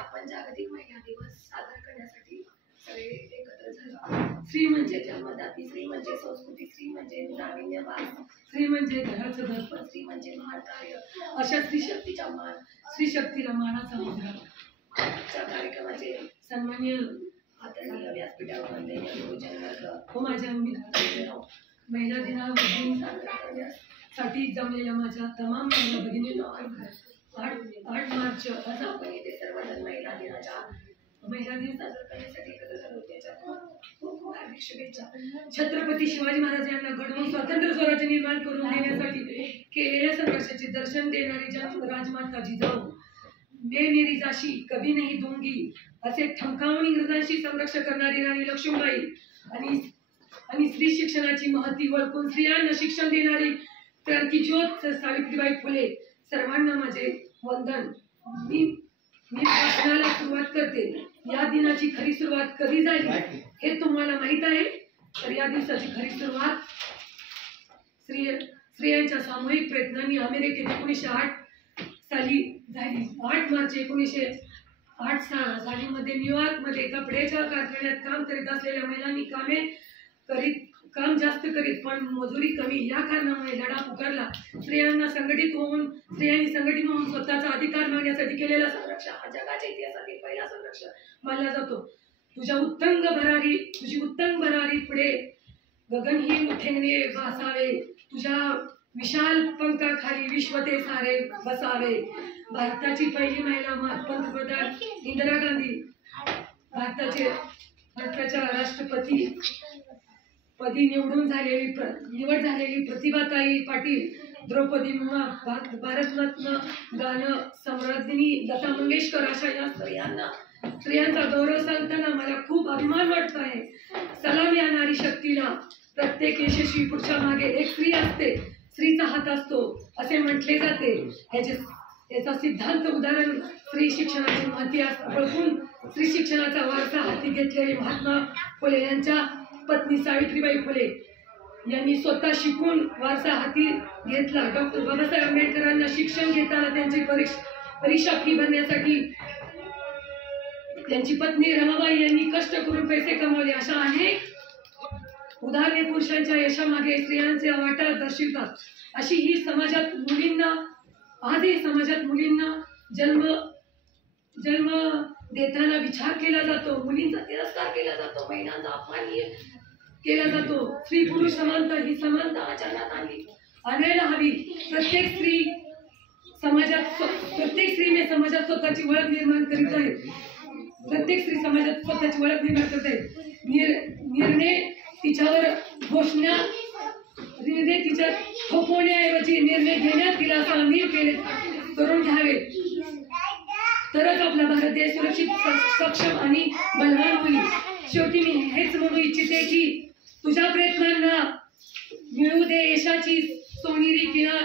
आपण जागतिक महिला दिवस साजरा करण्यासाठी सगळे एकत्र झालो। स्त्री म्हणजे जन्मदाती, स्त्री म्हणजे संस्कृती, स्त्री म्हणजे नाविन्यवाद, स्त्री म्हणजे घराचं दर्पण, स्त्री म्हणजे महान कार्य। अशा स्त्री शक्तीचा मान, स्त्री शक्तीला मानाचा मुद्रा। आजच्या कार्यक्रमाचे सन्मान्य आदरणीय व्यासपीठावर वंदनीय गुरुजनवर्ग व माझ्या मित्रांनो, महिला दिनावर साजरा करण्यासाठी जमलेल्या माझ्या तमाम महिला भगिनींनो, 8 मार्च आज आपण इथे सर्वजण महिला दिन साजरा करण्यासाठी एकत्र झालो। त्याच्या खूप खूप हार्दिक शुभेच्छा। छत्रपती शिवाजी महाराज यांना घडवून स्वतंत्र स्वराज्य निर्माण करून देण्यासाठी केलेल्या संघर्षाचे दर्शन देणारी राजमाता जिजाऊ, मैं मेरी झाशी कभी नहीं दूंगी असे ठमकावून इंग्रजांशी संघर्ष करणारी राणी लक्ष्मीबाई आणि स्त्री शिक्षणाची महती ओळखून स्त्रियांना शिक्षण देणारी क्रांतिज्योत सावित्रीबाई फुले, सर्वांना माझे वंदन। मी भाषणाला सुरुवात करते। या दिनाची खरी सुरुवात कधी झाली हे तुम्हाला माहित आहे? तर या दिवसाची खरी सुरुवात स्त्रियांच्या सामूहिक प्रयत्नांनी अमेरिकेत 1908 साली झाली। 8 मार्च 1908 साली न्यूयॉर्कमध्ये कपड्याच्या कारखान्यात काम करीत असलेल्या महिलांनी काम जास्त करीत पण मजुरी कमी या कारणामुळे लढा पुकारला। स्त्रियांनी संघटित होऊन स्वतःचा अधिकार मागण्यासाठी केलेला संघर्ष हा जगाच्या इतिहासातील पहिला संघर्ष मानला जातो। तुझी उत्तंग भरारी पुढे गगनहीन ठेंगणे बसावे, तुझ्या विशाल पंखाखाली विश्व ते सारे बसावे। भारताची पहिली महिला पंतप्रधान इंदिरा गांधी, भारताच्या राष्ट्रपती पदी निवड झालेली प्रतिभाताई पाटील, द्रौपदी मुर्मू, भारतरत्न गान सम्राज्ञी लता मंगेशकर अशा या स्त्रियांचा गौरव सांगताना मला खूप अभिमान वाटत आहे। सलाम या नारी शक्तीला। प्रत्येक यशस्वी पुरुषा मागे एक स्त्री असते, स्त्रीचा हात असतो असे म्हटले जाते। याचा सिद्धांत उदाहरण स्त्री शिक्षणाची महती ओळखून स्त्री शिक्षणाचा वारसा हाती घेतलेले महात्मा फुले यांच्या पत्नी सावित्रीबाई फुले यांनी स्वतः शिकून वारसा हाती घेतला। डॉक्टर बाबासाहेब आंबेडकरांना शिक्षण घेताना त्यांची परीक्षा फी भरण्यासाठी त्यांची पत्नी रमाबाई यांनी कष्ट करून पैसे कमवले। अशा अनेक उदाहरणे पुरुषांच्या यशामागे स्त्रियांचे वाटा दर्शवितात। अशी ही आजही समाजात मुलींना जन्म देताना विचार केला जातो, मुलींचा तिरस्कार केला जातो, महिलांचा अपमान केला जातो। स्त्री पुरुष समानता ही समानता आचरणात आणायला हवी। प्रत्येक स्त्रीने समाजात स्वतःची ओळख निर्माण करीत आहे। निर्णय तिच्या थोपवण्याऐवजी निर्णय घेण्यात तिला सामील करून घ्यावे, तरच आपला भारत देश सुरक्षित, सक्षम आणि बलवान होईल। शेवटी मी हेच म्हणू इच्छिते की तुझ्या प्रयत्नांना मिळू दे यशाची सोनेरी किनार।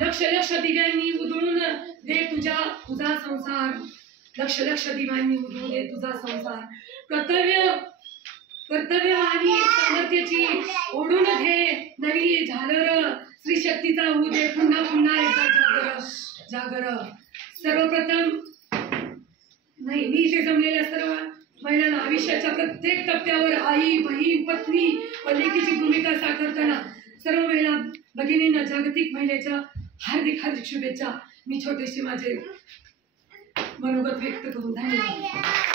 लक्ष दिव्यांनी उधळून दे तुझा संसार। लक्ष दिव्यांनी उधळून दे तुझा संसार। कर्तव्य आणि सामर्थ्याची ओढून घे नवी झालर। स्त्री शक्तीचा होऊ दे पुन्हा एकदा जागर। सर्वप्रथम मी इथे जमलेल्या सर्व महिलांना आयुष्याच्या प्रत्येक टप्प्यावर आई, बहीण, पत्नी व लेकीची भूमिका साकारताना सर्व महिला भगिनींना जागतिक महिलेच्या हार्दिक शुभेच्छा। मी छोटेशी माझे मनोगत व्यक्त करून धन्यवाद।